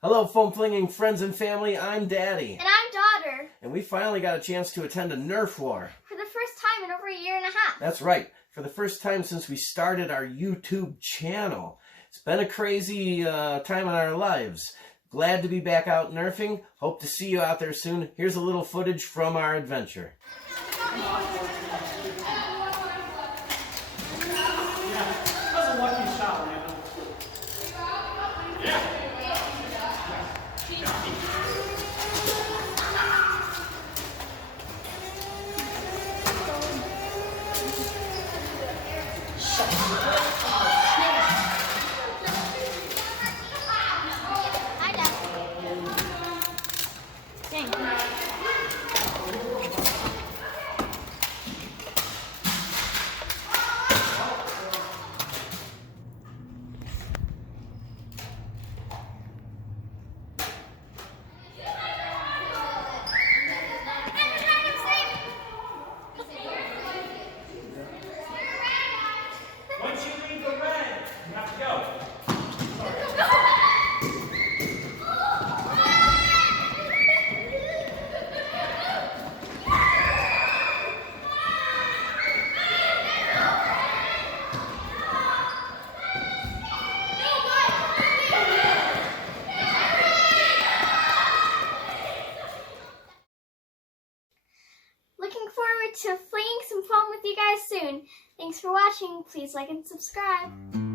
Hello, foam flinging friends and family. I'm Daddy. And I'm Daughter. And we finally got a chance to attend a Nerf war. For the first time in over a year and a half. That's right. For the first time since we started our YouTube channel. It's been a crazy time in our lives. Glad to be back out Nerfing. Hope to see you out there soon. Here's a little footage from our adventure. That's a lucky shot, man. Yeah. Once you leave the red, you have to go. Looking forward to playing some foam with you guys soon. Thanks for watching. Please like and subscribe.